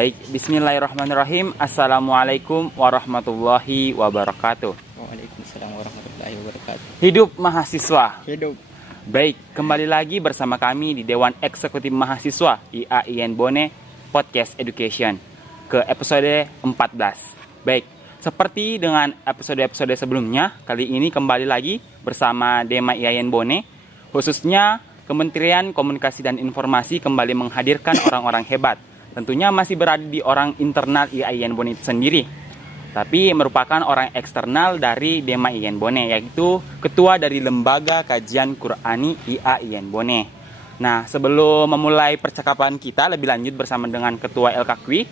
Baik, bismillahirrahmanirrahim. Assalamualaikum warahmatullahi wabarakatuh. Waalaikumsalam warahmatullahi wabarakatuh. Hidup mahasiswa. Hidup. Baik, kembali lagi bersama kami di Dewan Eksekutif Mahasiswa IAIN Bone Podcast Education ke episode 14. Baik, seperti dengan episode-episode sebelumnya, kali ini kembali lagi bersama Dema IAIN Bone, khususnya Kementerian Komunikasi dan Informasi kembali menghadirkan orang-orang hebat. Tentunya masih berada di orang internal IAIN Bone itu sendiri, tapi merupakan orang eksternal dari Dema IAIN Bone, yaitu Ketua dari Lembaga Kajian Qur'ani IAIN Bone. Nah, sebelum memulai percakapan kita lebih lanjut bersama dengan Ketua LKQI,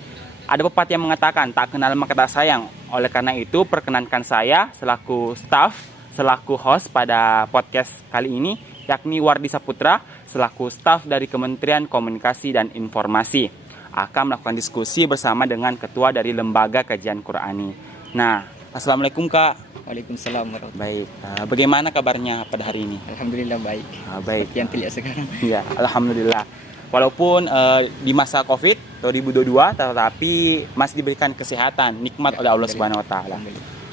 ada pepatah yang mengatakan, tak kenal maka tak sayang. Oleh karena itu, perkenankan saya selaku staff, selaku host pada podcast kali ini, yakni Wardi Saputra, selaku staf dari Kementerian Komunikasi dan Informasi, akan melakukan diskusi bersama dengan Ketua dari Lembaga Kajian Qur'ani. Nah, Assalamualaikum Kak. Waalaikumsalam warahmatullahi Baik, bagaimana kabarnya pada hari ini? Alhamdulillah baik. Baik. Seperti yang terlihat sekarang. Ya, Alhamdulillah. Walaupun di masa COVID 2022, tetapi masih diberikan kesehatan, nikmat oleh Allah Subhanahu Wa Taala.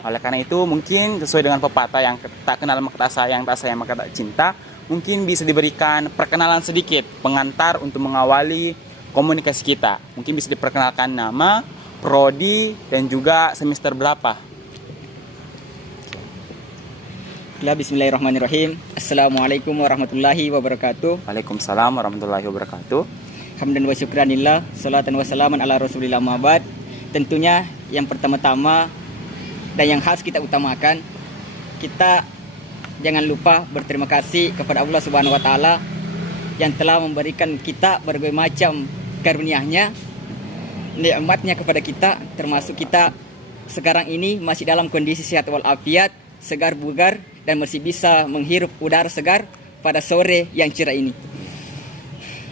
Oleh karena itu, mungkin sesuai dengan pepatah yang tak kenal maka tak sayang maka tak cinta, mungkin bisa diberikan perkenalan sedikit, pengantar untuk mengawali komunikasi kita. Mungkin bisa diperkenalkan nama, prodi, dan juga semester berapa. Bismillahirrahmanirrahim. Assalamualaikum warahmatullahi wabarakatuh. Waalaikumsalam warahmatullahi wabarakatuh. Hamdan wa syukranillah, salatan wa salaman ala rasulillah ma'bad. Tentunya yang pertama-tama dan yang harus kita utamakan, kita jangan lupa berterima kasih kepada Allah Subhanahu wa taala yang telah memberikan kita berbagai macam karunia-Nya, nikmatnya kepada kita, termasuk kita sekarang ini masih dalam kondisi sehat walafiat, segar bugar, dan masih bisa menghirup udara segar pada sore yang cerah ini.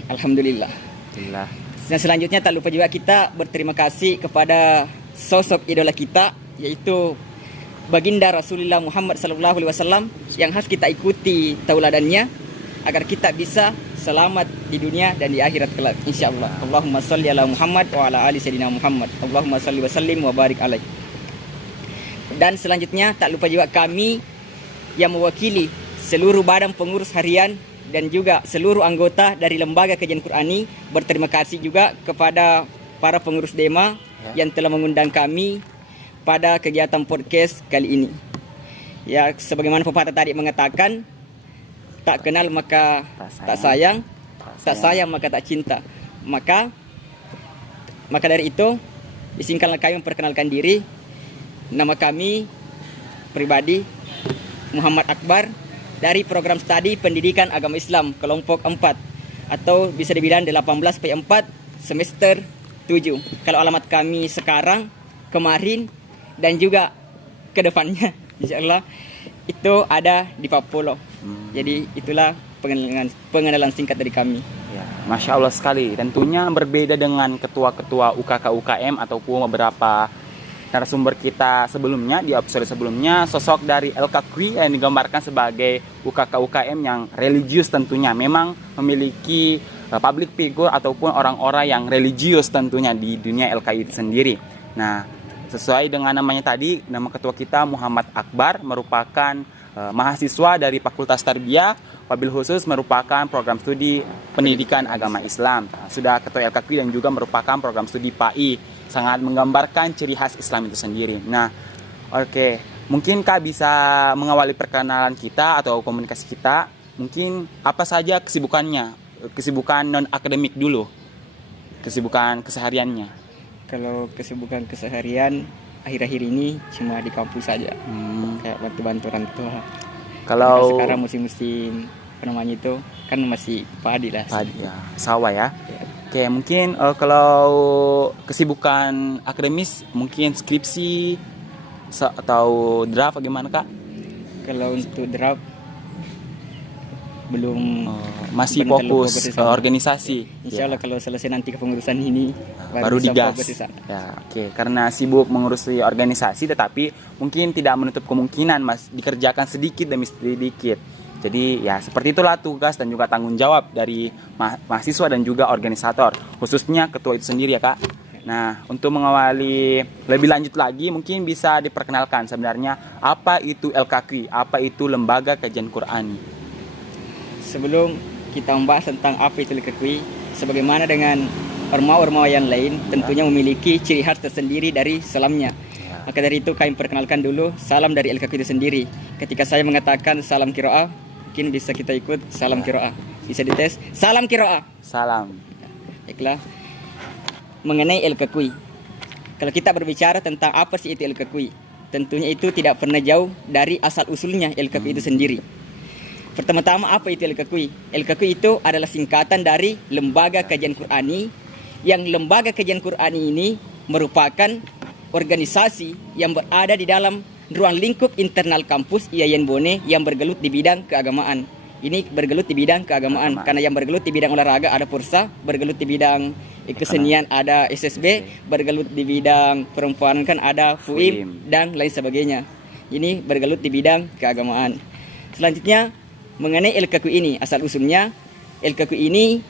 Alhamdulillah. Dan selanjutnya tak lupa juga kita berterima kasih kepada sosok idola kita, yaitu Baginda Rasulullah Muhammad SAW, yang harus kita ikuti tauladannya agar kita bisa selamat di dunia dan di akhirat kelak, insyaallah. Allahumma sholli ala Muhammad wa ala ali sayyidina Muhammad. Allahumma sholli wa sallim wa barik alaih. Dan selanjutnya tak lupa juga kami yang mewakili seluruh badan pengurus harian dan juga seluruh anggota dari Lembaga Kajian Qur'ani berterima kasih juga kepada para pengurus Dema yang telah mengundang kami pada kegiatan podcast kali ini. Ya, sebagaimana pepatah tadi mengatakan, tak kenal maka tak sayang, tak sayang maka tak cinta. Maka dari itu, izinkanlah kami memperkenalkan diri. Nama kami pribadi Muhammad Akbar dari program studi Pendidikan Agama Islam kelompok 4, atau bisa dibilang 18P4 semester 7. Kalau alamat kami sekarang, kemarin, dan juga ke depannya insyaallah itu ada di Papolo. Jadi itulah pengenalan singkat dari kami. Ya, Masya Allah sekali. Tentunya berbeda dengan ketua-ketua UKK UKM ataupun beberapa narasumber kita sebelumnya. Di episode sebelumnya, sosok dari LKQI yang digambarkan sebagai UKK UKM yang religius, tentunya memang memiliki public figure ataupun orang-orang yang religius tentunya di dunia LKI itu sendiri. Nah, sesuai dengan namanya tadi, nama ketua kita Muhammad Akbar merupakan mahasiswa dari Fakultas Tarbiyah, wabil khusus merupakan program studi Pendidikan Agama Islam. Sudah ketua LKQI dan juga merupakan program studi PAI, sangat menggambarkan ciri khas Islam itu sendiri. Nah, oke, mungkin Kak bisa mengawali perkenalan kita atau komunikasi kita. Mungkin apa saja kesibukannya, kesibukan non akademik dulu, kesibukan kesehariannya. Kalau kesibukan keseharian akhir-akhir ini cuma di kampus saja, kayak bantu-bantu orang tua. Kalau sekarang musim-musim apa namanya itu kan masih padi lah. Padi ya, sawah ya. Oke, mungkin kalau kesibukan akademis mungkin skripsi atau draft bagaimana Kak? Kalau untuk draft belum, masih fokus organisasi. Insya Allah kalau selesai nanti kepengurusan ini baru digas. Ya, oke. Karena sibuk mengurusi organisasi, tetapi mungkin tidak menutup kemungkinan dikerjakan sedikit demi sedikit. Jadi ya seperti itulah tugas dan juga tanggung jawab dari mahasiswa dan juga organisator, khususnya ketua itu sendiri ya Kak. Nah, untuk mengawali lebih lanjut lagi, mungkin bisa diperkenalkan sebenarnya apa itu LKQI, apa itu Lembaga Kajian Qur'ani. Sebelum kita membahas tentang apa itu LKQI, sebagaimana dengan orma-orma yang lain, tentunya memiliki ciri khas tersendiri dari salamnya. Maka dari itu kami perkenalkan dulu salam dari LKQI itu sendiri. Ketika saya mengatakan salam kiroah, mungkin bisa kita ikut salam kiroah. Bisa dites, salam kiroah. Salam. Baiklah. Mengenai LKQI, kalau kita berbicara tentang apa sih itu LKQI, tentunya itu tidak pernah jauh dari asal usulnya LKQI itu sendiri. Pertama-tama apa itu LKQI? LKQI itu adalah singkatan dari Lembaga Kajian Qur'ani, yang Lembaga Kajian Qur'ani ini merupakan organisasi yang berada di dalam ruang lingkup internal kampus IAIN Bone yang bergelut di bidang keagamaan. Ini bergelut di bidang keagamaan, karena yang bergelut di bidang olahraga ada Porsa, bergelut di bidang kesenian ada SSB, bergelut di bidang perempuan kan ada FUIM dan lain sebagainya. Ini bergelut di bidang keagamaan. Selanjutnya mengenai LKQI ini, asal usulnya LKQI ini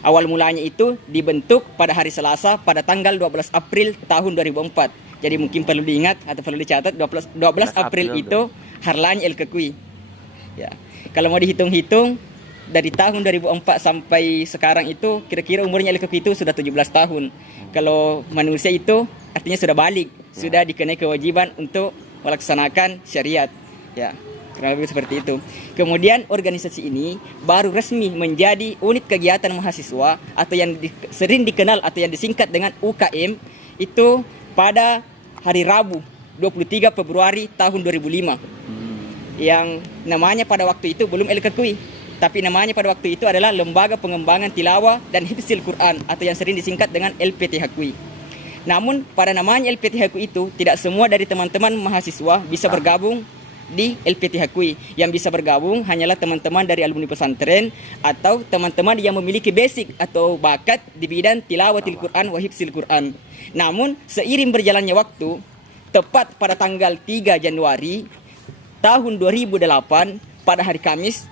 awal mulanya itu dibentuk pada hari Selasa pada tanggal 12 April tahun 2004. Jadi mungkin perlu diingat atau perlu dicatat 12 April itu harlanya LKQI. Ya. Kalau mau dihitung-hitung dari tahun 2004 sampai sekarang itu kira-kira umurnya LKQI itu sudah 17 tahun. Kalau manusia itu artinya sudah balik, sudah dikenai kewajiban untuk melaksanakan syariat. Ya, kurang lebih seperti itu. Kemudian organisasi ini baru resmi menjadi unit kegiatan mahasiswa atau yang sering dikenal atau yang disingkat dengan UKM itu pada hari Rabu 23 Februari tahun 2005. Yang namanya pada waktu itu belum LKQI, tapi namanya pada waktu itu adalah Lembaga Pengembangan Tilawah dan Hifzil Quran atau yang sering disingkat dengan LPTHQI. Namun pada namanya LPTHQI itu tidak semua dari teman-teman mahasiswa bisa bergabung di LPTHQI. Yang bisa bergabung hanyalah teman-teman dari alumni pesantren atau teman-teman yang memiliki basic atau bakat di bidang tilawatil Quran wa hifzil Quran. Namun seiring berjalannya waktu, tepat pada tanggal 3 Januari tahun 2008 pada hari Kamis,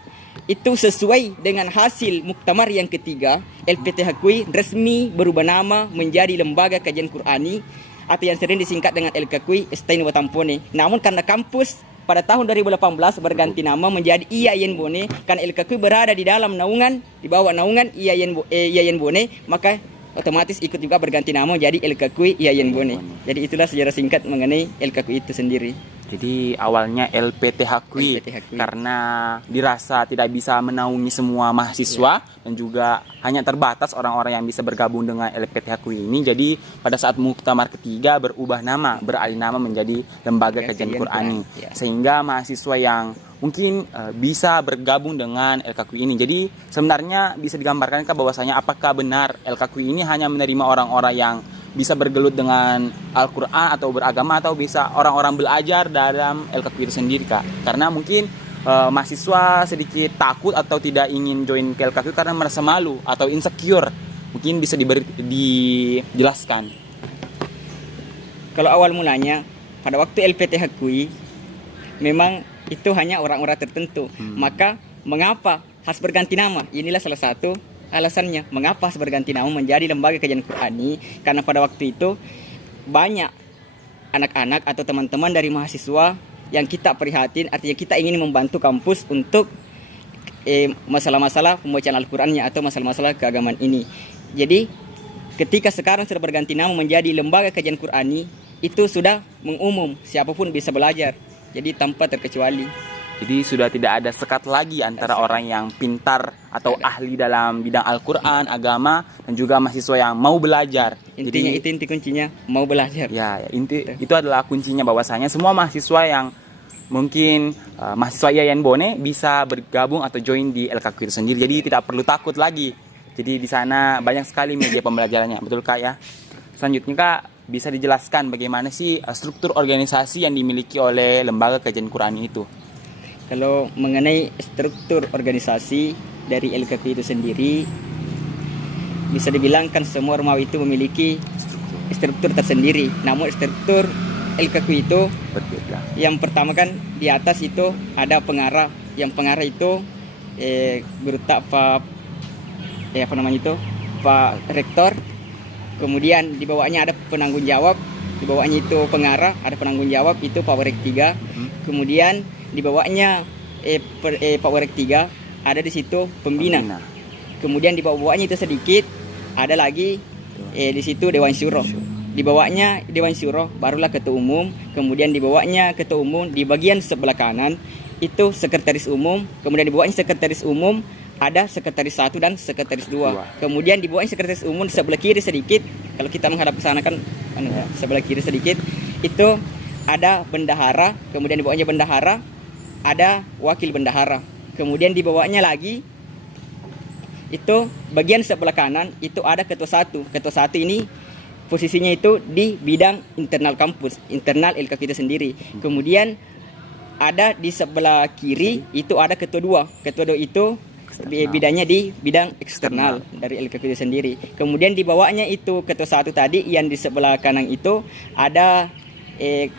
itu sesuai dengan hasil muktamar yang ketiga, LPTHQI resmi berubah nama menjadi Lembaga Kajian Qur'ani atau yang sering disingkat dengan LKQI Stain Watampone. Namun karena kampus pada tahun 2018 berganti nama menjadi IAIN Bone, karena LKQI berada di dalam naungan, di bawah naungan IAIN Bone, maka otomatis ikut juga berganti nama menjadi LKQI IAIN Bone. Jadi itulah sejarah singkat mengenai LKQI itu sendiri. Jadi awalnya LPTHQI karena dirasa tidak bisa menaungi semua mahasiswa dan juga hanya terbatas orang-orang yang bisa bergabung dengan LPTHQI ini. Jadi pada saat muktamar ketiga berubah nama, beralih nama menjadi Lembaga Kajian Qur'ani. Sehingga mahasiswa yang mungkin bisa bergabung dengan LKQI ini. Jadi sebenarnya bisa digambarkan bahwasanya apakah benar LKQI ini hanya menerima orang-orang yang bisa bergelut dengan Al-Quran atau beragama, atau bisa orang-orang belajar dalam LKQI itu sendiri, Kak? Karena mungkin mahasiswa sedikit takut atau tidak ingin join ke LKQI karena merasa malu atau insecure. Mungkin bisa dijelaskan. Kalau awal mulanya pada waktu LPTHQI memang itu hanya orang-orang tertentu. Maka mengapa harus berganti nama? Inilah salah satu alasannya mengapa harus berganti nama menjadi Lembaga Kajian Qur'ani, karena pada waktu itu banyak anak-anak atau teman-teman dari mahasiswa yang kita prihatin, artinya kita ingin membantu kampus untuk masalah-masalah pembacaan Al-Qur'annya atau masalah-masalah keagamaan ini. Jadi ketika sekarang sudah berganti nama menjadi Lembaga Kajian Qur'ani, itu sudah mengumum siapapun bisa belajar, jadi tanpa terkecuali. Jadi sudah tidak ada sekat lagi antara orang yang pintar atau ahli dalam bidang Al-Quran, agama, dan juga mahasiswa yang mau belajar. Intinya itu inti kuncinya, mau belajar. Ya, itu adalah kuncinya, bahwasanya semua mahasiswa yang mungkin mahasiswa IAIN Bone bisa bergabung atau join di LKQI itu sendiri. Jadi tidak perlu takut lagi. Jadi di sana banyak sekali media pembelajarannya, betul Kak ya? Selanjutnya Kak, bisa dijelaskan bagaimana sih struktur organisasi yang dimiliki oleh Lembaga Kajian Qur'ani itu? Kalau mengenai struktur organisasi dari LKQI itu sendiri, bisa dibilang kan semua ormawa itu memiliki struktur tersendiri. Namun struktur LKQI itu berbeda. Yang pertama kan di atas itu ada pengarah. Yang pengarah itu guru tak Pak Rektor. Kemudian di bawahnya ada penanggung jawab, di bawahnya itu pengarah, ada penanggung jawab itu Power Rank 3. Kemudian di bawahnya Power Rank 3 ada di situ pembina. Kemudian di bawahnya itu sedikit ada lagi di situ Dewan Syuro. Di bawahnya Dewan Syuro barulah ketua umum, kemudian di bawahnya ketua umum, di bagian sebelah kanan itu sekretaris umum, kemudian di bawahnya sekretaris umum ada sekretaris 1 dan sekretaris 2. Kemudian di bawahnya sekretaris umum di sebelah kiri sedikit, kalau kita menghadap ke sana kan sebelah kiri sedikit itu ada bendahara, kemudian di bawahnya bendahara ada wakil bendahara. Kemudian di bawahnya lagi itu bagian sebelah kanan itu ada ketua 1. Ketua 1 ini posisinya itu di bidang internal kampus, internal LKQ itu sendiri. Kemudian ada di sebelah kiri itu ada ketua 2. Ketua 2 itu bidangnya di bidang eksternal dari LKQ itu sendiri. Kemudian di bawahnya itu ketua 1 tadi, yang di sebelah kanan itu ada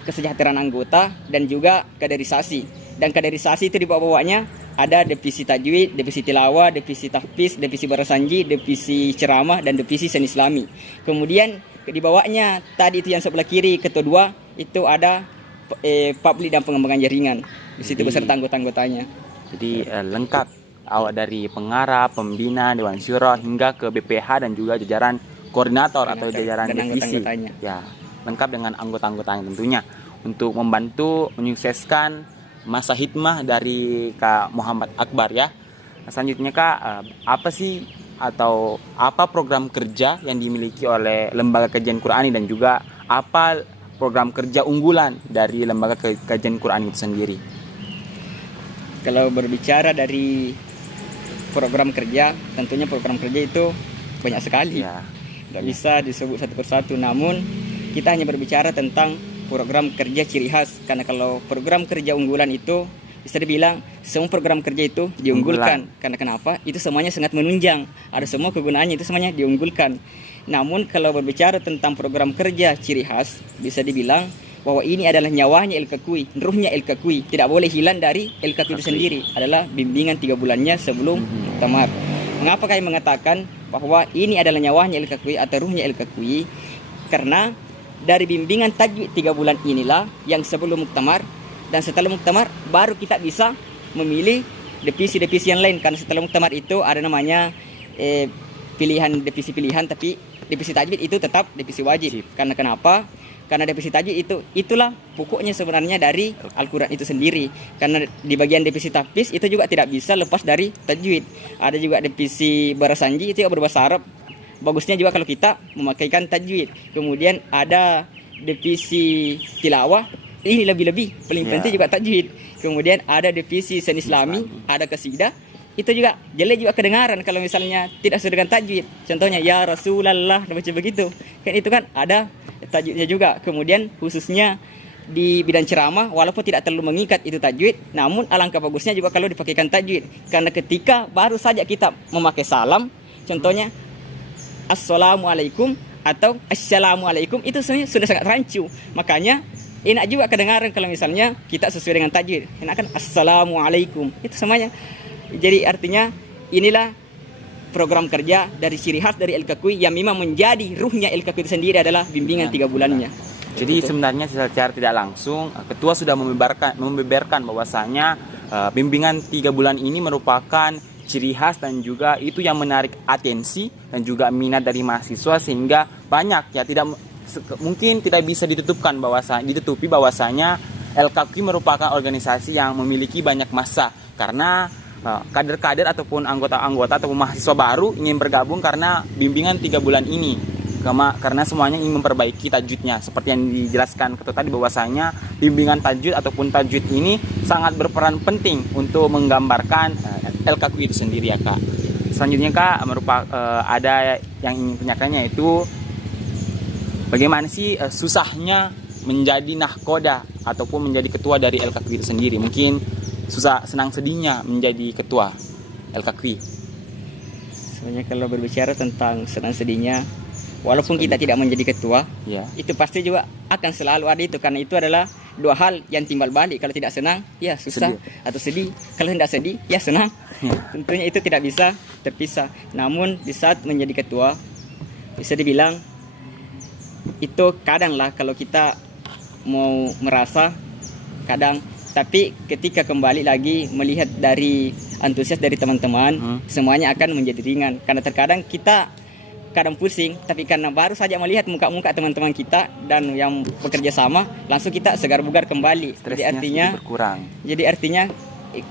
kesejahteraan anggota dan juga kaderisasi. Dan kaderisasi itu di bawahnya ada divisi tajwid, divisi tilawah, divisi tahfiz, divisi barasanji, divisi ceramah, dan divisi seni islami. Kemudian di bawahnya tadi itu yang sebelah kiri ketua 2 itu ada publik dan pengembangan jaringan. Di situ beserta anggota-anggotanya. Jadi lengkap, awal dari pengarah, pembina, Dewan Syuro hingga ke BPH dan juga jajaran koordinator atau jajaran divisi. Ya, lengkap dengan anggota-anggotanya tentunya untuk membantu menyukseskan masa hikmah dari Kak Muhammad Akbar ya. Selanjutnya Kak, apa sih atau apa program kerja yang dimiliki oleh Lembaga Kajian Qur'ani dan juga apa program kerja unggulan dari Lembaga Kajian Qur'ani itu sendiri? Kalau berbicara dari program kerja, tentunya program kerja itu banyak sekali. Tidak bisa disebut satu persatu, namun kita hanya berbicara tentang program kerja ciri khas. Karena kalau program kerja unggulan itu bisa dibilang semua program kerja itu diunggulkan. Karena kenapa? Itu semuanya sangat menunjang. Ada semua kegunaannya, itu semuanya diunggulkan. Namun kalau berbicara tentang program kerja ciri khas, bisa dibilang bahwa ini adalah nyawanya LKQI, ruhnya LKQI. Tidak boleh hilang dari LKQI itu sendiri. Adalah bimbingan 3 bulannya sebelum muktamar. Mengapa kami mengatakan bahwa ini adalah nyawanya LKQI atau ruhnya LKQI? Karena dari bimbingan tajwid 3 bulan inilah yang sebelum muktamar, dan setelah muktamar baru kita bisa memilih divisi-divisi yang lain. Karena setelah muktamar itu ada namanya pilihan divisi pilihan, tapi divisi tajwid itu tetap divisi wajib. Karena kenapa? Karena divisi tajwid itulah pokoknya sebenarnya dari Al-Quran itu sendiri. Karena di bagian divisi tahfiz itu juga tidak bisa lepas dari tajwid. Ada juga divisi barasanji itu juga berbahasa Arab. Bagusnya juga kalau kita memakaikan tajwid. Kemudian ada divisi tilawah, ini lebih-lebih paling penting juga tajwid. Kemudian ada divisi seni islami, ada qasidah. Itu juga jelek juga kedengaran kalau misalnya tidak sesuai dengan tajwid. Contohnya ya Rasulullah macam begitu. Kan itu kan ada tajwidnya juga. Kemudian khususnya di bidang ceramah, walaupun tidak terlalu mengikat itu tajwid, namun alangkah bagusnya juga kalau dipakaikan tajwid. Karena ketika baru saja kita memakai salam, contohnya Assalamualaikum atau Assalamualaikum, itu sebenarnya sudah sangat rancu. Makanya enak juga kedengaran kalau misalnya kita sesuai dengan tajwid. Enak kan Assalamualaikum, itu semuanya. Jadi artinya inilah program kerja dari ciri khas dari LKQI yang memang menjadi ruhnya LKQI itu sendiri adalah bimbingan 3 bulannya. Jadi sebenarnya secara tidak langsung ketua sudah membeberkan bahwasanya bimbingan 3 bulan ini merupakan ciri khas dan juga itu yang menarik atensi dan juga minat dari mahasiswa, sehingga banyak ya mungkin tidak bisa ditutupi bahwasanya LKQI merupakan organisasi yang memiliki banyak massa, karena kader-kader ataupun anggota-anggota ataupun mahasiswa baru ingin bergabung karena bimbingan 3 bulan ini, karena semuanya ingin memperbaiki tajwidnya. Seperti yang dijelaskan ketua tadi bahwasanya bimbingan tajwid ataupun tajwid ini sangat berperan penting untuk menggambarkan LKQI itu sendiri ya Kak. Selanjutnya Kak, ada yang ingin tanyakannya, yaitu bagaimana sih susahnya menjadi nahkoda ataupun menjadi ketua dari LKQI itu sendiri? Mungkin susah senang sedihnya menjadi ketua LKQI. Sebenarnya kalau berbicara tentang senang sedihnya, walaupun kita tidak menjadi ketua, itu pasti juga akan selalu ada itu. Karena itu adalah 2 hal yang timbal balik. Kalau tidak senang, ya susah, atau sedih. Kalau tidak sedih, ya senang. Tentunya itu tidak bisa terpisah. Namun di saat menjadi ketua, bisa dibilang itu kadang lah kalau kita mau merasa kadang, tapi ketika kembali lagi melihat dari antusias dari teman-teman, semuanya akan menjadi ringan. Karena terkadang kita kadang pusing, tapi karena baru saja melihat muka-muka teman-teman kita dan yang bekerja sama, langsung kita segar bugar kembali. Stresnya Jadi artinya berkurang. Jadi artinya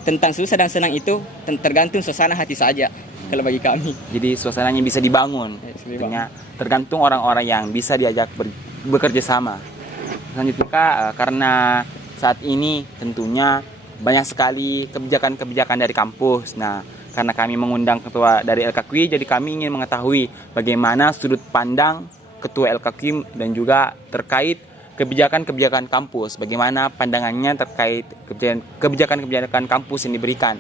tentang susah dan senang itu tergantung suasana hati saja kalau bagi kami. Jadi suasananya bisa dibangun. Artinya tergantung orang-orang yang bisa diajak bekerja sama. Selanjutnya Kak, karena saat ini tentunya banyak sekali kebijakan-kebijakan dari kampus. Nah, karena kami mengundang ketua dari LKQI, jadi kami ingin mengetahui bagaimana sudut pandang ketua LKQI dan juga terkait kebijakan-kebijakan kampus. Bagaimana pandangannya terkait kebijakan-kebijakan kampus yang diberikan.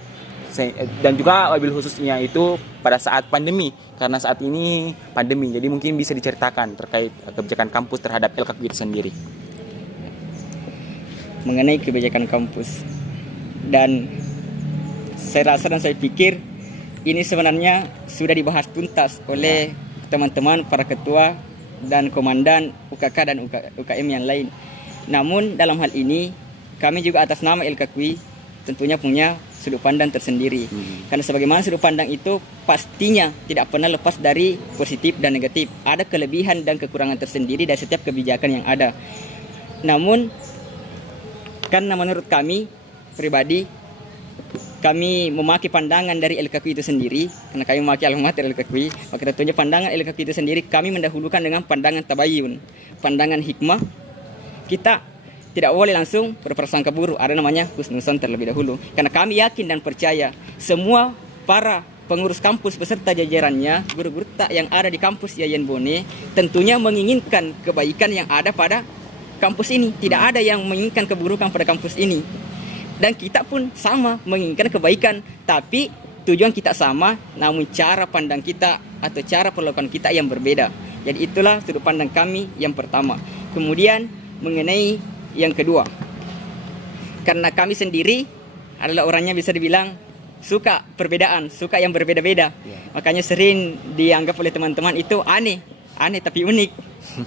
Dan juga wabil khususnya itu pada saat pandemi, karena saat ini pandemi, jadi mungkin bisa diceritakan terkait kebijakan kampus terhadap LKQI itu sendiri. Mengenai kebijakan kampus, dan saya rasa dan saya pikir ini sebenarnya sudah dibahas tuntas oleh teman-teman para ketua dan komandan UKK dan UKM yang lain. Namun dalam hal ini kami juga atas nama LKQI tentunya punya sudut pandang tersendiri. Karena sebagaimana sudut pandang itu pastinya tidak pernah lepas dari positif dan negatif. Ada kelebihan dan kekurangan tersendiri dari setiap kebijakan yang ada. Namun karena menurut kami pribadi, kami memakai pandangan dari LKQI itu sendiri, karena kami memakai almater LKQI, maka tentunya pandangan LKQI itu sendiri kami mendahulukan dengan pandangan tabayun, pandangan hikmah. Kita tidak boleh langsung berprasangka buruk, ada namanya husnuzon terlebih dahulu. Karena kami yakin dan percaya semua para pengurus kampus beserta jajarannya, guru-guru yang ada di kampus Yayan Bone tentunya menginginkan kebaikan yang ada pada kampus ini. Tidak ada yang menginginkan keburukan pada kampus ini. Dan kita pun sama menginginkan kebaikan, tapi tujuan kita sama, namun cara pandang kita atau cara perlakuan kita yang berbeda. Jadi itulah sudut pandang kami yang pertama. Kemudian mengenai yang kedua, karena kami sendiri adalah orangnya bisa dibilang suka perbedaan, suka yang berbeda-beda. Makanya sering dianggap oleh teman-teman itu aneh tapi unik.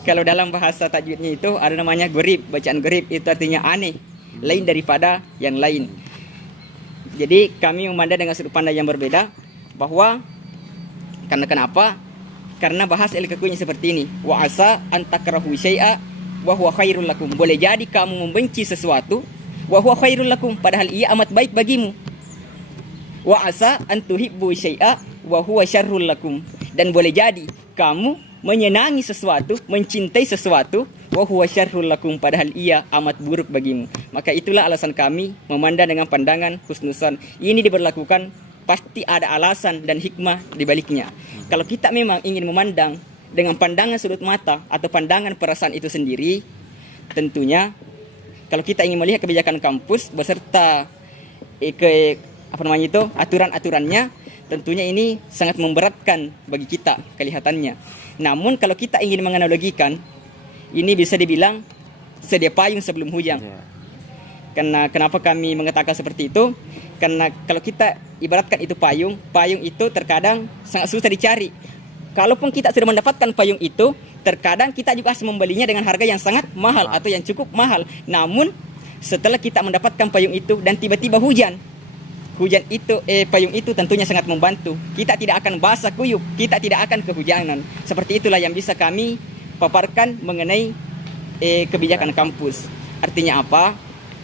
Kalau dalam bahasa tajwidnya itu ada namanya gorib, bacaan gorib itu artinya aneh, lain daripada yang lain. Jadi kami memandang dengan sudut pandang yang berbeda, bahwa karena kenapa? Karena bahasa LKQ-nya seperti ini. Wa asa antakrahu syai'a wa huwa khairul lakum. Boleh jadi kamu membenci sesuatu, wa huwa khairul lakum, padahal ia amat baik bagimu. Wa asa antuhibbu syai'a wa huwa syarrul lakum. Dan boleh jadi kamu menyenangi sesuatu, mencintai sesuatu, wa huwa syarrul lakum, padahal ia amat buruk bagimu. Maka itulah alasan kami memandang dengan pandangan husnuzon. Ini diberlakukan pasti ada alasan dan hikmah di baliknya. Kalau kita memang ingin memandang dengan pandangan sudut mata atau pandangan perasaan itu sendiri, tentunya kalau kita ingin melihat kebijakan kampus beserta aturan-aturannya, tentunya ini sangat memberatkan bagi kita kelihatannya. Namun kalau kita ingin menganalogikan, ini bisa dibilang sedia payung sebelum hujan. Karena kenapa kami mengatakan seperti itu? Karena kalau kita ibaratkan itu payung itu terkadang sangat susah dicari. Kalaupun kita sudah mendapatkan payung itu, terkadang kita juga harus membelinya dengan harga yang sangat mahal atau yang cukup mahal. Namun setelah kita mendapatkan payung itu dan tiba-tiba hujan itu payung itu tentunya sangat membantu. Kita tidak akan basah kuyup, kita tidak akan kehujanan. Seperti itulah yang bisa kami paparkan mengenai kebijakan kampus. Artinya apa?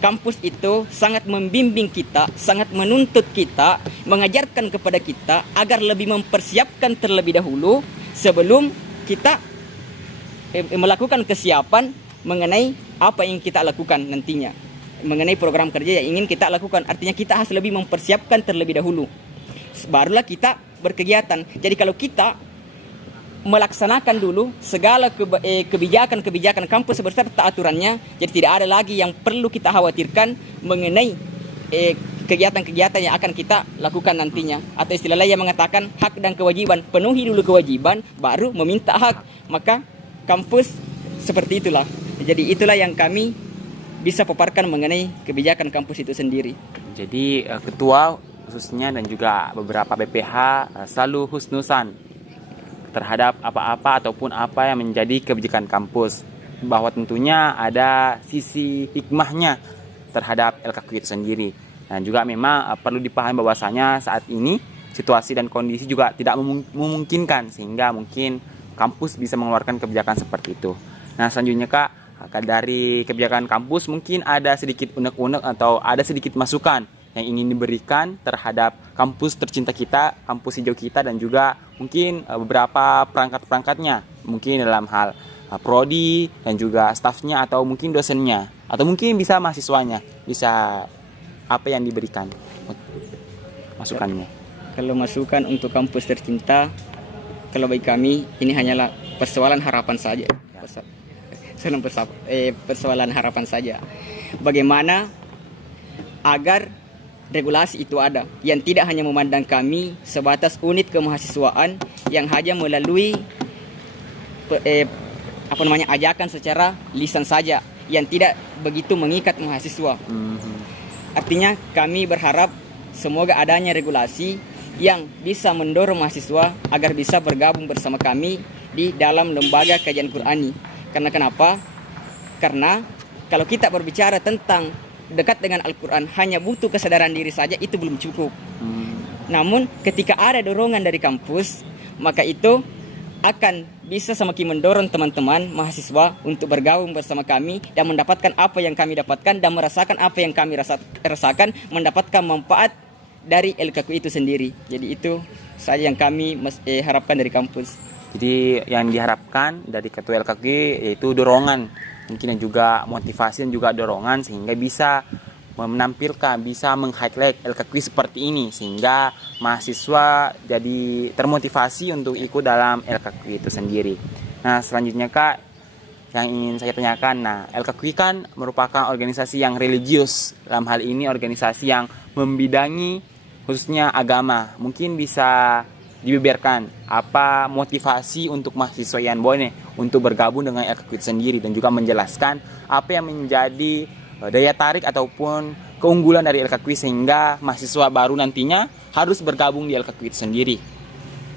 Kampus itu sangat membimbing kita, sangat menuntut kita, mengajarkan kepada kita agar lebih mempersiapkan terlebih dahulu sebelum kita melakukan kesiapan mengenai apa yang kita lakukan nantinya, mengenai program kerja yang ingin kita lakukan. Artinya kita harus lebih mempersiapkan terlebih dahulu, barulah kita berkegiatan. Jadi kalau kita melaksanakan dulu segala kebijakan kampus beserta aturannya, jadi tidak ada lagi yang perlu kita khawatirkan mengenai kegiatan-kegiatan yang akan kita lakukan nantinya. Atau istilah lain yang mengatakan hak dan kewajiban, penuhi dulu kewajiban baru meminta hak. Maka kampus seperti itulah. Jadi itulah yang kami bisa paparkan mengenai kebijakan kampus itu sendiri. Jadi ketua khususnya dan juga beberapa BPH selalu husnuzan terhadap apa-apa ataupun apa yang menjadi kebijakan kampus. bahwa tentunya ada sisi hikmahnya terhadap LKQ itu sendiri. Dan juga memang perlu dipahami bahwasanya saat ini situasi dan kondisi juga tidak memungkinkan sehingga mungkin kampus bisa mengeluarkan kebijakan seperti itu. Nah, selanjutnya Kak, dari kebijakan kampus mungkin ada sedikit unek-unek atau ada sedikit masukan yang ingin diberikan terhadap kampus tercinta kita, kampus hijau kita, dan juga mungkin beberapa perangkat-perangkatnya, mungkin dalam hal prodi dan juga stafnya atau mungkin dosennya atau mungkin bisa mahasiswanya, bisa apa yang diberikan masukannya. Kalau masukan untuk kampus tercinta, kalau bagi kami ini hanyalah persoalan harapan saja. Persoalan harapan saja. Bagaimana agar regulasi itu ada yang tidak hanya memandang kami sebatas unit kemahasiswaan yang hanya melalui ajakan secara lisan saja yang tidak begitu mengikat mahasiswa. Artinya kami berharap semoga adanya regulasi yang bisa mendorong mahasiswa agar bisa bergabung bersama kami di dalam lembaga kajian Qur'ani. Karena kenapa? Karena kalau kita berbicara tentang dekat dengan Al-Quran hanya butuh kesadaran diri saja, itu belum cukup. Namun ketika ada dorongan dari kampus, maka itu akan bisa semakin mendorong teman-teman mahasiswa untuk bergabung bersama kami dan mendapatkan apa yang kami dapatkan dan merasakan apa yang kami rasakan, mendapatkan manfaat dari LKQ itu sendiri. Jadi itu saja yang kami harapkan dari kampus. Jadi yang diharapkan dari ketua LKQ yaitu dorongan, mungkin juga motivasi dan juga dorongan sehingga bisa menampilkan, bisa meng-highlight LKQ seperti ini sehingga mahasiswa jadi termotivasi untuk ikut dalam LKQ itu sendiri. Nah, selanjutnya Kak, yang ingin saya tanyakan, nah LKQ kan merupakan organisasi yang religius, dalam hal ini organisasi yang membidangi khususnya agama. Mungkin bisa dibeberkan apa motivasi untuk mahasiswa IAIN Bone untuk bergabung dengan LKQ itu sendiri dan juga menjelaskan apa yang menjadi daya tarik ataupun keunggulan dari LKQ sehingga mahasiswa baru nantinya harus bergabung di LKQ itu sendiri.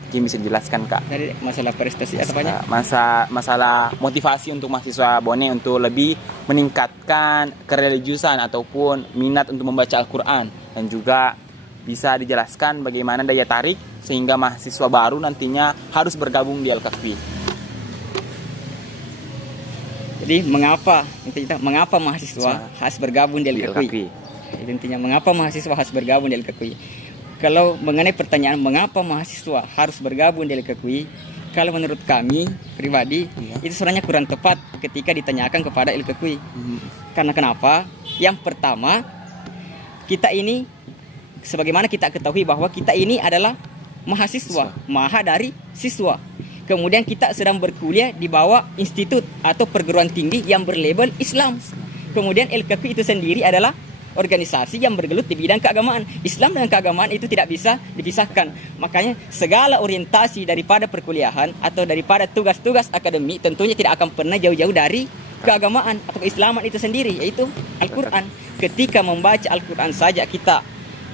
Mungkin bisa dijelaskan Kak. Dari masalah prestasi atau banyak? Masalah motivasi untuk mahasiswa Bone untuk lebih meningkatkan kereligiusan ataupun minat untuk membaca Al-Quran, dan juga bisa dijelaskan bagaimana daya tarik sehingga mahasiswa baru nantinya harus bergabung di LKQ. Jadi mengapa mahasiswa harus bergabung di LKQ? Intinya mengapa mahasiswa harus bergabung di LKQ? Kalau mengenai pertanyaan mengapa mahasiswa harus bergabung di LKQ, kalau menurut kami pribadi itu sebenarnya kurang tepat ketika ditanyakan kepada LKQ. Karena kenapa? Yang pertama, kita ini sebagaimana kita ketahui bahwa kita ini adalah mahasiswa, maha dari siswa. Kemudian kita sedang berkuliah di bawah institut atau perguruan tinggi yang berlabel Islam. Kemudian LKQ itu sendiri adalah organisasi yang bergelut di bidang keagamaan. Islam dan keagamaan itu tidak bisa dipisahkan. Makanya segala orientasi daripada perkuliahan atau daripada tugas-tugas akademik tentunya tidak akan pernah jauh-jauh dari keagamaan atau keislaman itu sendiri, yaitu Al-Quran. Ketika membaca Al-Quran saja kita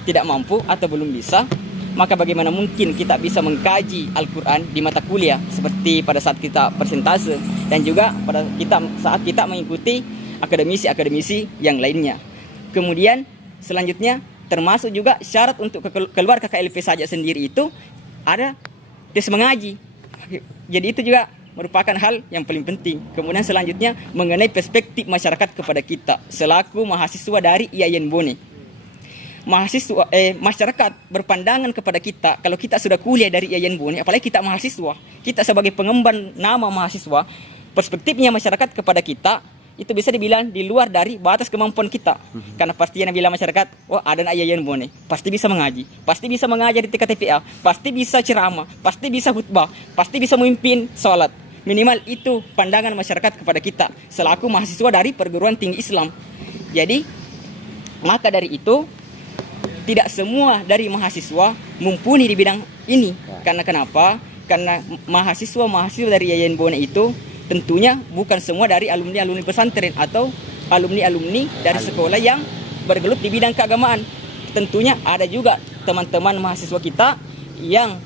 tidak mampu atau belum bisa, maka bagaimana mungkin kita bisa mengkaji Al-Quran di mata kuliah seperti pada saat kita persentase dan juga saat kita mengikuti akademisi-akademisi yang lainnya. Kemudian selanjutnya termasuk juga syarat untuk keluar KKLP saja sendiri itu ada tes mengaji. Jadi itu juga merupakan hal yang paling penting. Kemudian selanjutnya mengenai perspektif masyarakat kepada kita selaku mahasiswa dari IAIN Bone. Masyarakat berpandangan kepada kita kalau kita sudah kuliah dari IAIN Bone, apalagi kita mahasiswa, kita sebagai pengemban nama mahasiswa, perspektifnya masyarakat kepada kita itu bisa dibilang di luar dari batas kemampuan kita. Karena pastinya bila masyarakat, ada IAIN Bone, pasti bisa mengaji, pasti bisa mengajar di TKTPA, pasti bisa ceramah, pasti bisa khutbah, pasti bisa memimpin sholat. Minimal itu pandangan masyarakat kepada kita selaku mahasiswa dari perguruan tinggi Islam. Jadi maka dari itu tidak semua dari mahasiswa mumpuni di bidang ini. Karena kenapa? Karena mahasiswa dari IAIN Bone itu tentunya bukan semua dari alumni pesantren atau alumni dari sekolah yang bergelut di bidang keagamaan. Tentunya ada juga teman-teman mahasiswa kita yang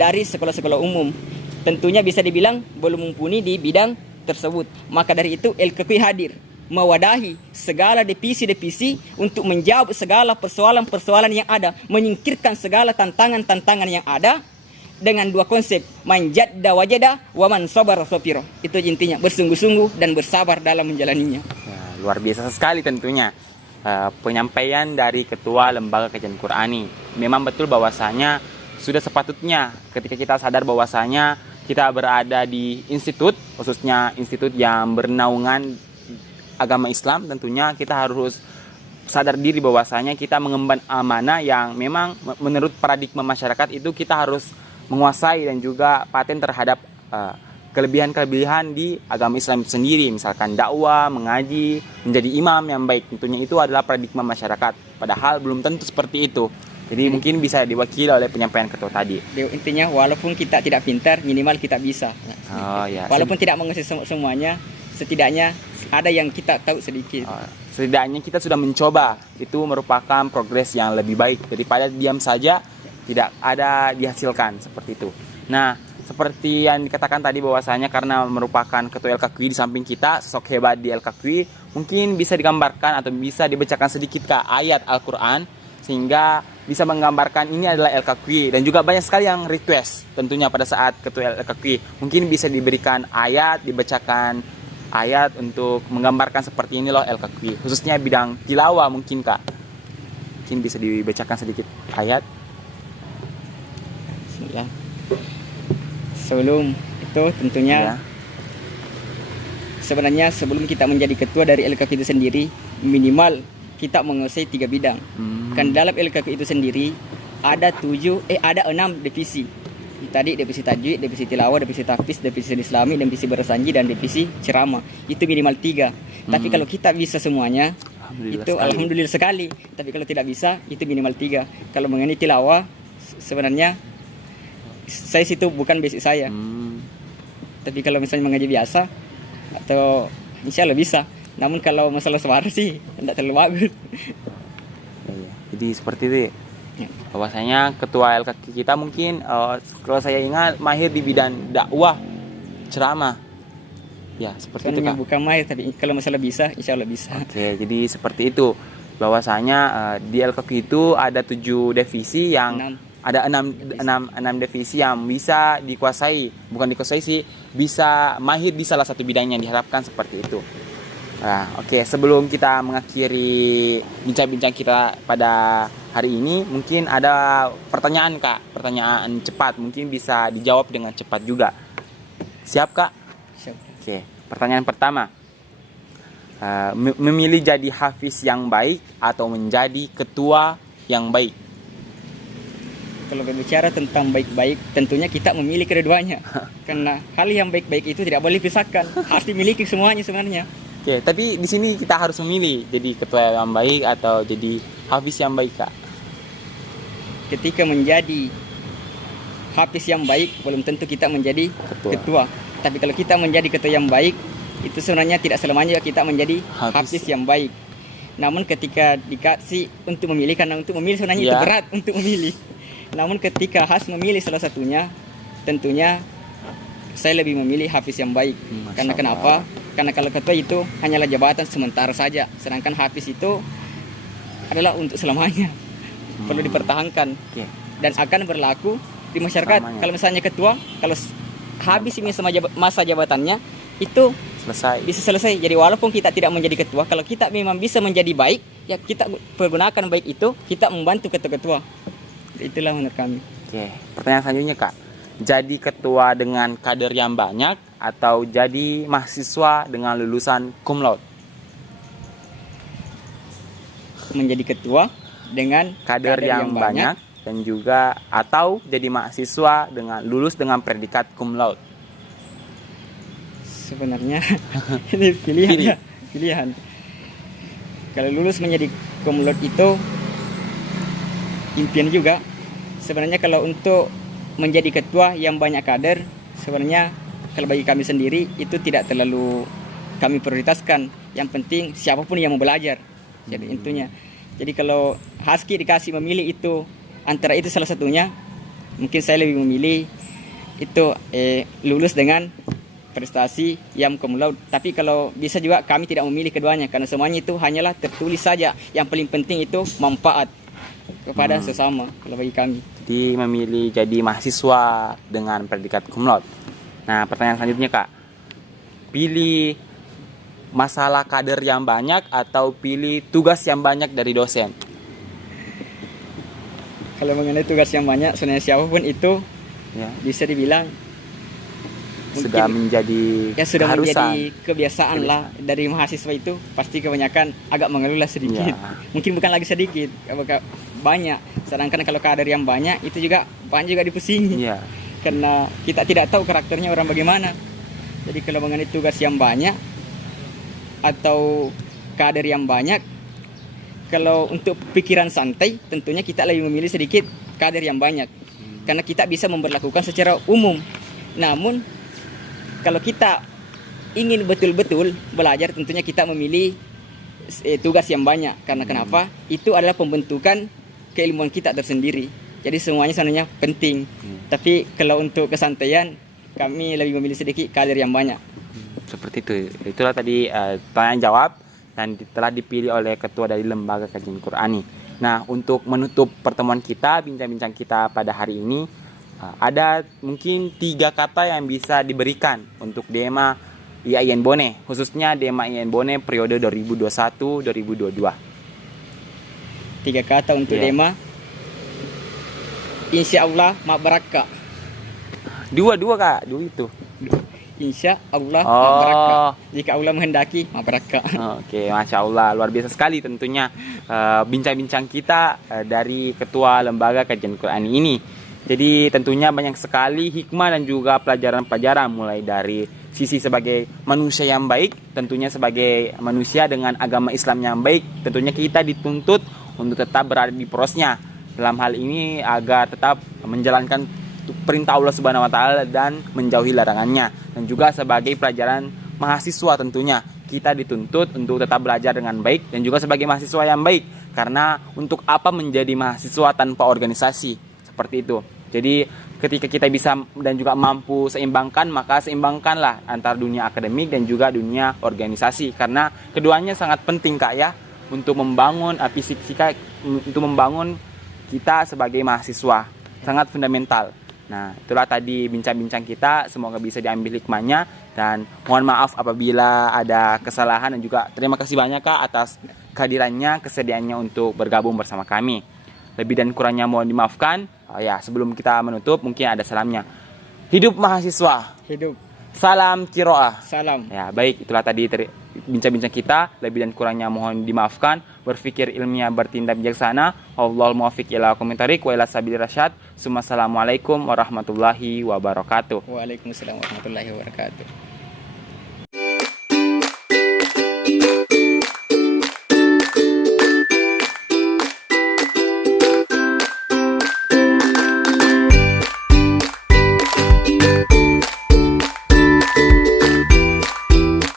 dari sekolah-sekolah umum. Tentunya bisa dibilang belum mumpuni di bidang tersebut. Maka dari itu LKQI hadir mewadahi segala divisi-divisi untuk menjawab segala persoalan-persoalan yang ada, menyingkirkan segala tantangan-tantangan yang ada dengan dua konsep, man jadda wajada wa man sabara safira. Itu intinya, bersungguh-sungguh dan bersabar dalam menjalaninya. Nah, luar biasa sekali tentunya penyampaian dari Ketua Lembaga Kajian Qurani. Memang betul bahwasanya sudah sepatutnya ketika kita sadar bahwasanya kita berada di institut, khususnya institut yang bernaungan agama Islam, tentunya kita harus sadar diri bahwasanya kita mengemban amanah yang memang menurut paradigma masyarakat itu kita harus menguasai dan juga paten terhadap kelebihan-kelebihan di agama Islam itu sendiri, misalkan dakwah, mengaji, menjadi imam yang baik. Tentunya itu adalah paradigma masyarakat, padahal belum tentu seperti itu. Jadi mungkin bisa diwakili oleh penyampaian ketua tadi. Intinya walaupun kita tidak pintar, minimal kita bisa. Ya. Walaupun tidak mengerti semuanya, setidaknya ada yang kita tahu sedikit. Setidaknya kita sudah mencoba. Itu merupakan progres yang lebih baik daripada diam saja tidak ada dihasilkan, seperti itu. Nah, seperti yang dikatakan tadi bahwasanya karena merupakan ketua LKQI di samping kita, sosok hebat di LKQI, mungkin bisa digambarkan atau bisa dibacakan sedikit ayat Al-Quran sehingga bisa menggambarkan ini adalah LKQI. Dan juga banyak sekali yang request tentunya pada saat ketua LKQI. Mungkin bisa diberikan ayat, dibacakan ayat untuk menggambarkan seperti ini loh LKQI. Khususnya bidang tilawah mungkin Kak. Mungkin bisa dibacakan sedikit ayat. Ya. Sebelum itu tentunya sebenarnya sebelum kita menjadi ketua dari LKQI itu sendiri, minimal kita menguasai 3 bidang. Kan dalam LKQI itu sendiri ada 6 divisi. Tadi divisi tajwid, divisi tilawah, divisi tahfiz, divisi islami, divisi berasanji, dan divisi ceramah. Itu minimal 3. Tapi kalau kita bisa semuanya, alhamdulillah sekali. Tapi kalau tidak bisa, itu minimal 3. Kalau mengenai tilawah, sebenarnya saya situ bukan basic saya. Tapi kalau misalnya mengaji biasa atau insya Allah bisa. Namun kalau masalah suara sih tidak terlalu bagus. Jadi seperti itu. Bahwasanya ketua LKQI kita mungkin kalau saya ingat mahir di bidang dakwah, ceramah. Ya, seperti itu Kak. Bukan mahir, tapi kalau masalah bisa, insya Allah bisa. Oke, jadi seperti itu. Bahwasanya di LKQI itu ada 7 divisi yang ada 6 divisi yang bisa dikuasai, bukan dikuasai sih, bisa mahir di salah satu bidangnya, diharapkan seperti itu. Nah, oke, sebelum kita mengakhiri bincang-bincang kita pada hari ini, mungkin ada pertanyaan Kak, pertanyaan cepat, mungkin bisa dijawab dengan cepat juga. Siap Kak? Siap. Oke, pertanyaan pertama. Memilih jadi hafiz yang baik atau menjadi ketua yang baik? Kalau berbicara tentang baik-baik, tentunya kita memilih keduanya. Karena hal yang baik-baik itu tidak boleh dipisahkan, harus dimiliki semuanya sebenarnya. Oke, tapi di sini kita harus memilih jadi ketua yang baik atau jadi hafiz yang baik Kak. Ketika menjadi hafiz yang baik, belum tentu kita menjadi ketua. Tapi kalau kita menjadi ketua yang baik, itu sebenarnya tidak selamanya kita menjadi hafiz yang baik. Namun ketika dikasih untuk memilih, karena untuk memilih sebenarnya itu berat untuk memilih. Namun ketika harus memilih salah satunya, tentunya saya lebih memilih hafiz yang baik. Karena kenapa? Karena kalau ketua itu hanyalah jabatan sementara saja, sedangkan hafiz itu adalah untuk selamanya. Perlu dipertahankan dan akan berlaku di masyarakat. Selamanya. Kalau misalnya ketua, kalau habis ini masa jabatannya, itu bisa selesai. Jadi walaupun kita tidak menjadi ketua, kalau kita memang bisa menjadi baik, ya kita pergunakan baik itu, kita membantu ketua-ketua. Itulah menurut kami. Oke, pertanyaan selanjutnya Kak. Jadi ketua dengan kader yang banyak atau jadi mahasiswa dengan lulusan cum laude? Menjadi ketua dengan kader yang banyak dan juga atau jadi mahasiswa dengan lulus dengan predikat cum laude? Sebenarnya ini pilihan. Kalau lulus menjadi cum laude itu impian juga. Sebenarnya kalau untuk menjadi ketua yang banyak kader, sebenarnya kalau bagi kami sendiri itu tidak terlalu kami prioritaskan. Yang penting siapapun yang mau belajar. Jadi intinya. Jadi kalau Haski dikasih memilih itu antara itu salah satunya, mungkin saya lebih memilih itu lulus dengan prestasi yang cum laude. Tapi kalau bisa juga kami tidak memilih keduanya karena semuanya itu hanyalah tertulis saja. Yang paling penting itu manfaat kepada sesama kalau bagi kami. Jadi memilih jadi mahasiswa dengan predikat cum laude. Nah, pertanyaan selanjutnya Kak. Pilih masalah kader yang banyak atau pilih tugas yang banyak dari dosen? Kalau mengenai tugas yang banyak, sebenarnya siapapun itu Ya, bisa dibilang sudah menjadi ya sudah keharusan. menjadi kebiasaan lah dari mahasiswa itu. Pasti kebanyakan agak mengeluh lah sedikit. Ya. Mungkin bukan lagi sedikit, banyak. Sedangkan kalau kader yang banyak itu juga banyak juga dipusingi. Iya. Karena kita tidak tahu karakternya orang bagaimana. Jadi kalau mengenai tugas yang banyak atau kader yang banyak, kalau untuk pikiran santai tentunya kita lebih memilih sedikit kader yang banyak. Karena kita bisa memperlakukan secara umum. Namun kalau kita ingin betul-betul belajar tentunya kita memilih tugas yang banyak. Karena kenapa? Itu adalah pembentukan keilmuan kita tersendiri. Jadi semuanya sebenarnya penting. Tapi kalau untuk kesantaian kami lebih memilih sedikit kader yang banyak. Seperti itu. Itulah tadi pertanyaan jawab dan telah dipilih oleh ketua dari Lembaga Kajian Qur'ani. Nah, untuk menutup pertemuan kita, bincang-bincang kita pada hari ini, ada mungkin 3 kata yang bisa diberikan untuk DEMA IAIN Bone, khususnya DEMA IAIN Bone periode 2021-2022. 3 kata untuk Ya. DEMA. Insya Allah mabarakah. Dua Kak, dua itu. Insya Allah Oh. mabarakah. Jika Allah menghendaki mabarakah. Oke, Masya Allah, luar biasa sekali tentunya bincang-bincang kita dari Ketua Lembaga Kajian Qur'ani ini. Jadi tentunya banyak sekali hikmah dan juga pelajaran-pelajaran, mulai dari sisi sebagai manusia yang baik, tentunya sebagai manusia dengan agama Islam yang baik, tentunya kita dituntut untuk tetap berada di porosnya. Dalam hal ini agar tetap menjalankan perintah Allah Subhanahu wa taala dan menjauhi larangannya. Dan juga sebagai pelajaran mahasiswa tentunya kita dituntut untuk tetap belajar dengan baik dan juga sebagai mahasiswa yang baik. Karena untuk apa menjadi mahasiswa tanpa organisasi? Seperti itu. Jadi ketika kita bisa dan juga mampu seimbangkan, maka seimbangkanlah antara dunia akademik dan juga dunia organisasi. Karena keduanya sangat penting Kak ya, untuk membangun untuk membangun kita sebagai mahasiswa. Sangat fundamental. Nah, itulah tadi bincang-bincang kita, semoga bisa diambil hikmahnya dan mohon maaf apabila ada kesalahan dan juga terima kasih banyak Kak atas kehadirannya, kesediaannya untuk bergabung bersama kami. Lebih dan kurangnya mohon dimaafkan. Ya, sebelum kita menutup mungkin ada salamnya. Hidup mahasiswa. Hidup. Salam Kiroah. Salam. Ya, baik, itulah tadi bincang-bincang kita. Lebih dan kurangnya mohon dimaafkan. Berpikir ilmiah, bertindak bijaksana. Wallahul muwaffiq ila aqwamit thoriq wa ila sabilir rasyad. Assalamualaikum warahmatullahi wabarakatuh. Waalaikumsalam warahmatullahi wabarakatuh.